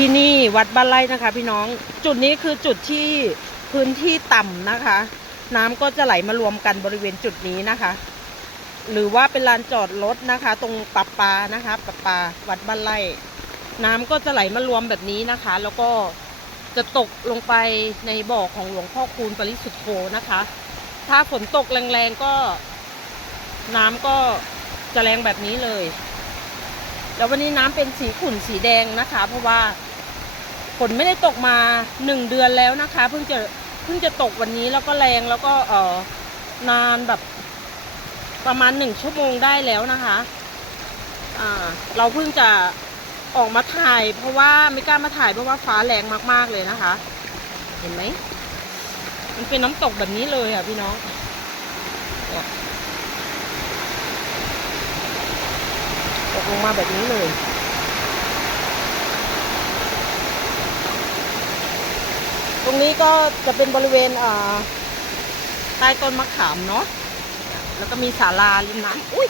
ที่นี่วัดบ้านไร่นะคะพี่น้องจุดนี้คือจุดที่พื้นที่ต่ำนะคะ น้ำก็จะไหลมารวมกันบริเวณจุดนี้นะคะ หรือว่าเป็นลานจอดรถนะคะ ตรงประปานะคะประปาวัดบ้านไร่น้ำก็จะไหลมารวมแบบนี้นะคะ แล้วก็จะตกลงไปในบ่อของหลวงพ่อคูณปริสุทธโธนะคะ ถ้าฝนตกแรงๆก็น้ำก็จะแรงแบบนี้เลยแล้ววันนี้น้ำเป็นสีขุ่นสีแดงนะคะ เพราะว่าฝนไม่ได้ตกมา1 เดือนแล้วนะคะเพิ่งจะตกวันนี้แล้วก็แรงแล้วก็นานแบบประมาณ1 ชั่วโมงได้แล้วนะคะเราเพิ่งจะออกมาถ่ายเพราะว่าไม่กล้ามาถ่ายเพราะว่าฟ้าแรงมากๆเลยนะคะเห็นไหมมันเป็นน้ำตกแบบนี้เลยอ่ะพี่น้องตกลงมาแบบนี้เลยตรงนี้ก็จะเป็นบริเวณใต้ต้นมะขามเนาะแล้วก็มีศาลาริมน้ำอุ้ย